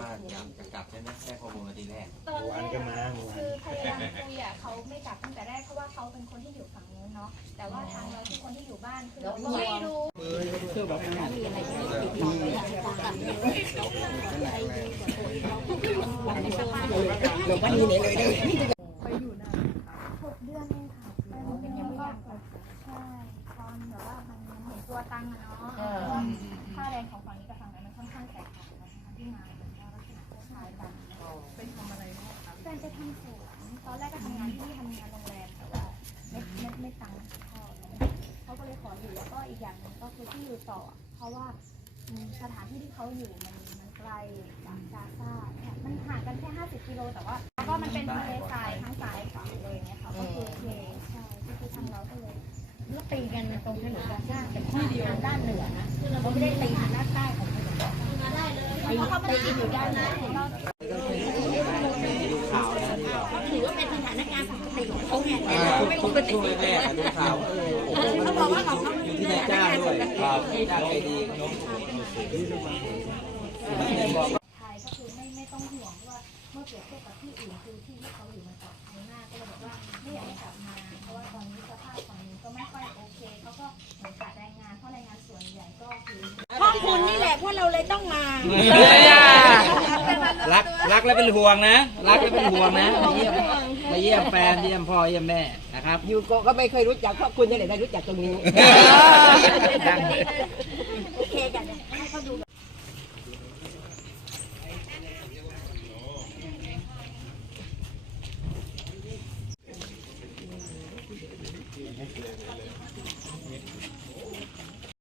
ว่าอยากจะกลับใช่ไหมได้ข้อมูลมาทีแรก ตอนแรวันกก็มาเมื่อวานคือพยายามคุยอะเขาไม่กลับตั้งแต่แรกเพราะว่าเขาเป็นคนที่อยู่ฝั่งนู้นเนาะแต่ว่าทางเราทุกคนที่อยู่บ้านคือเราก็ไม่รู้หกเดือนเองค่ะไปหกเดือนแล้วก็ใช่ตอนแบบว่ามันมันเห็นตัวตังค์อะเนาะ เป็นทำอะไรบ้างคะแฟนจะทำสวนตอนแรกก็ทำงานที่ทำงานโรงแรมแต่ว่าไม่ไม่ไม่ตังค์พอเขาก็เลยขออยู่แล้วก็อีกอย่างหนึงก็คือที่อยู่ต่อ เพราะว่าอืมสถานที่ที่เขาอยู่มันมันไกลจากกาซาเนี่ยมันห่างกันแค่ 50 กิโลแต่ว่าแล้วก็มันเป็นทะเลทรายทั้งซ้ายขวาเลยเนี่ยค่ะก็คือโอเคใช่ก็คือทางเราก็เลย แล้วตีกันตรงถนนกาซ่าแต่ที่เดียวทางด้านเหนือนะเราไม่ได้ตีทางด้านใต้ของถนนกาซ่าตีตีกันอยู่ด้านนั้นดูข่าวนะที่แบบ ถือว่าเป็นสถานการณ์ปกติของเขา ไงแต่อ่าเราไม่ปกติช่วงแรกๆอะดูข่าวเออโอ้โหเขาบอกว่าของเขาอยู่ที่นายจ้างด้วยครับจ้างใจดีเนาะ ไทยก็คือไม่ไม่ต้องห่วงเพราะว่าเมื่อเปรียบเทียบกับที่อื่นคือที่ที่เขาอยู่มันปลอดภัยมากก็เลยบอกว่าไม่อยากให้กลับมา เพราะว่าตอนนี้สภาพฝั่งนี้ก็ไม่ค่อยโอเคเขาก็เหมือนขาดแรงงานเพราะแรงงานส่วนใหญ่ก็คือห้องคุณนี่แหละพวกเราเลยต้องมา รักรักและเป็นห่วงนะ รักและเป็นห่วงนะ เยี่ยมแฟนเยี่ยมพ่อเยี่ยมแม่นะครับ ยูโกก็ไม่เคยรู้จักเพราะคุณนี่แหละได้รู้จักตรงนี้